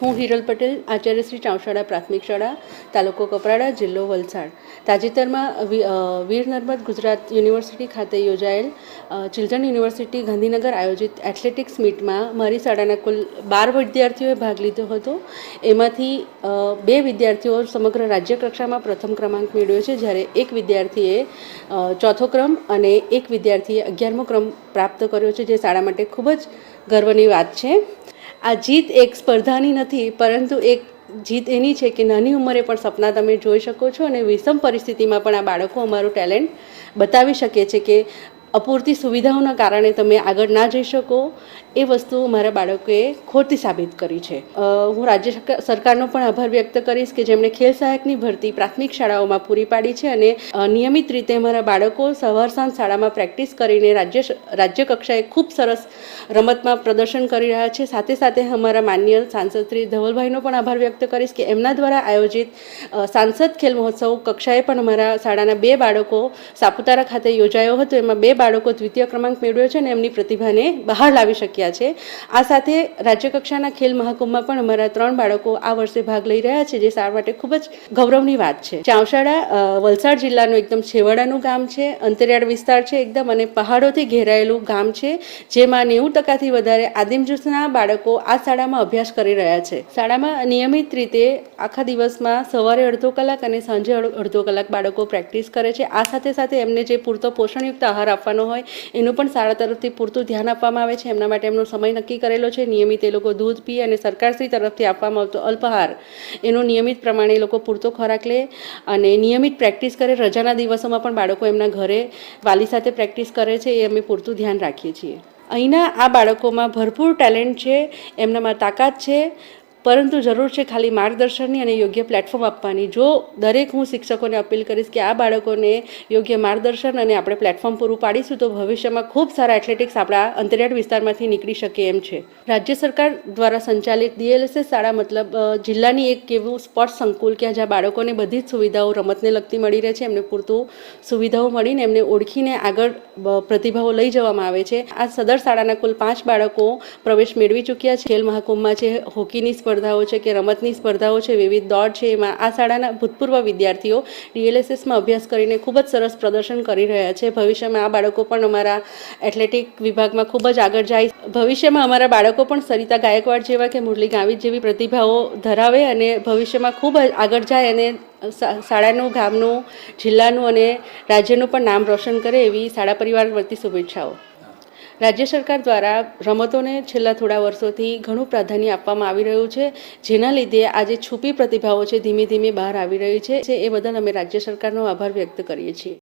હું હિરલ પટેલ, આચાર્ય શ્રી ચાંવશાળા પ્રાથમિક શાળા, તાલુકો કપરાડા, જિલ્લો વલસાડ. તાજેતરમાં વીર નર્મદ ગુજરાત યુનિવર્સિટી ખાતે યોજાયેલ ચિલ્ડ્રન યુનિવર્સિટી ગાંધીનગર આયોજિત એથ્લેટિક્સ મીટમાં મારી શાળાના કુલ 12 વિદ્યાર્થીઓએ ભાગ લીધો હતો. એમાંથી 2 વિદ્યાર્થીઓ સમગ્ર રાજ્ય કક્ષામાં પ્રથમ ક્રમાંક મેળવ્યો છે, જ્યારે એક વિદ્યાર્થીએ ચોથો ક્રમ અને એક વિદ્યાર્થીએ 11મો ક્રમ પ્રાપ્ત કર્યો છે, જે શાળા માટે ખૂબ જ ગર્વની વાત છે. આ જીત એક સ્પર્ધાની નથી, પરંતુ એક જીત એની છે કે નાની ઉંમરે પણ સપના તમે જોઈ શકો છો અને વિષમ પરિસ્થિતિમાં પણ આ બાળકો અમારું ટેલેન્ટ બતાવી શકે છે કે અપૂરતી સુવિધાઓના કારણે તમે આગળ ના જઈ શકો એ વસ્તુ મારા બાળકોએ ખોટી સાબિત કરી છે. હું રાજ્ય સરકારનો પણ આભાર વ્યક્ત કરીશ કે જેમણે ખેલ સહાયકની ભરતી પ્રાથમિક શાળાઓમાં પૂરી પાડી છે અને નિયમિત રીતે મારા બાળકો સવાર સાંજ શાળામાં પ્રેક્ટિસ કરીને રાજ્ય કક્ષાએ ખૂબ સરસ રમતમાં પ્રદર્શન કરી રહ્યા છે. સાથે સાથે અમારા માન્ય સાંસદ શ્રી ધવલભાઈનો પણ આભાર વ્યક્ત કરીશ કે એમના દ્વારા આયોજિત સાંસદ ખેલ મહોત્સવ કક્ષાએ પણ અમારા શાળાના 2 બાળકો સાપુતારા ખાતે યોજાયો હતો. એમાં 2 બાળકો દ્વિતીય ક્રમાંક મેળવ્યો છે અને એમની પ્રતિભાને બહાર લાવી શક્યા છે. આ સાથે રાજ્યકક્ષાના ખેલ મહાકુંભમાં પણ અમારા 3 બાળકો આ વર્ષે ભાગ લઈ રહ્યા છે, જે શાળા માટે ખૂબ જ ગૌરવની વાત છે. ચાંવશાળા વલસાડ જિલ્લાનું એકદમ છેવાડાનું ગામ છે, અંતરિયાળ વિસ્તાર છે એકદમ, અને પહાડોથી ઘેરાયેલું ગામ છે, જેમાં 90%થી વધારે આદિમ જૂથના બાળકો આ શાળામાં અભ્યાસ કરી રહ્યા છે. શાળામાં નિયમિત રીતે આખા દિવસમાં સવારે અડધો કલાક અને સાંજે અડધો કલાક બાળકો પ્રેક્ટિસ કરે છે. આ સાથે સાથે એમને જે પૂરતો પોષણયુક્ત આહાર આપવાનો હોય એનું પણ શાળા તરફથી પૂરતું ધ્યાન આપવામાં આવે છે. એમના માટે એમનો સમય નક્કી કરેલો છે. નિયમિત એ લોકો દૂધ પી અને સરકારશ્રી તરફથી આપવામાં આવતો અલ્પાહાર એનો નિયમિત પ્રમાણે એ લોકો પૂરતો ખોરાક લે અને નિયમિત પ્રેક્ટિસ કરે. રજાના દિવસોમાં પણ બાળકો એમના ઘરે વાલી સાથે પ્રેક્ટિસ કરે છે, એ અમે પૂરતું ધ્યાન રાખીએ છીએ. અહીંના આ બાળકોમાં ભરપૂર ટેલેન્ટ છે, એમનામાં તાકાત છે, પરંતુ જરૂર છે ખાલી માર્ગદર્શનની અને યોગ્ય પ્લેટફોર્મ આપવાની. જો દરેક હું શિક્ષકોને અપીલ કરીશ કે આ બાળકોને યોગ્ય માર્ગદર્શન અને આપણે પ્લેટફોર્મ પૂરું પાડીશું તો ભવિષ્યમાં ખૂબ સારા એથ્લેટિક્સ આપણા અંતરિયાળ વિસ્તારમાંથી નીકળી શકે એમ છે. રાજ્ય સરકાર દ્વારા સંચાલિત DLSS શાળા મતલબ જિલ્લાની એક એવું સ્પોર્ટ્સ સંકુલ કે જ્યાં બાળકોને બધી જ સુવિધાઓ રમતને લગતી મળી રહે છે, એમને પૂરતું સુવિધાઓ મળીને એમને ઓળખીને આગળ પ્રતિભાવો લઈ જવામાં આવે છે. આ સદર શાળાના કુલ 5 બાળકો પ્રવેશ મેળવી ચૂક્યા છે. ખેલ મહાકુંભમાં છે, હોકીની સ્પર્ધાઓ છે કે રમતની સ્પર્ધાઓ છે, વિવિધ દોડ છે, એમાં આ શાળાના ભૂતપૂર્વ વિદ્યાર્થીઓ DLSSમાં અભ્યાસ કરીને ખૂબ જ સરસ પ્રદર્શન કરી રહ્યા છે. ભવિષ્યમાં આ બાળકો પણ અમારા એથ્લેટિક વિભાગમાં ખૂબ જ આગળ જાય. ભવિષ્યમાં અમારા બાળકો પણ સરિતા ગાયકવાડ જેવા કે મુરલી ગાવિત જેવી પ્રતિભાઓ ધરાવે અને ભવિષ્યમાં ખૂબ આગળ જાય અને શાળાનું, ગામનું, જિલ્લાનું અને રાજ્યનું પણ નામ રોશન કરે એવી શાળા પરિવાર વતી શુભેચ્છાઓ. રાજ્ય સરકાર દ્વારા રમતોને છેલ્લા થોડા વર્ષોથી ઘણું પ્રાધાન્ય આપવામાં આવી રહ્યું છે, જેના લીધે આજે છુપી પ્રતિભાઓ છે ધીમે ધીમે બહાર આવી રહી છે. એ બદલ અમે રાજ્ય સરકારનો આભાર વ્યક્ત કરીએ છીએ.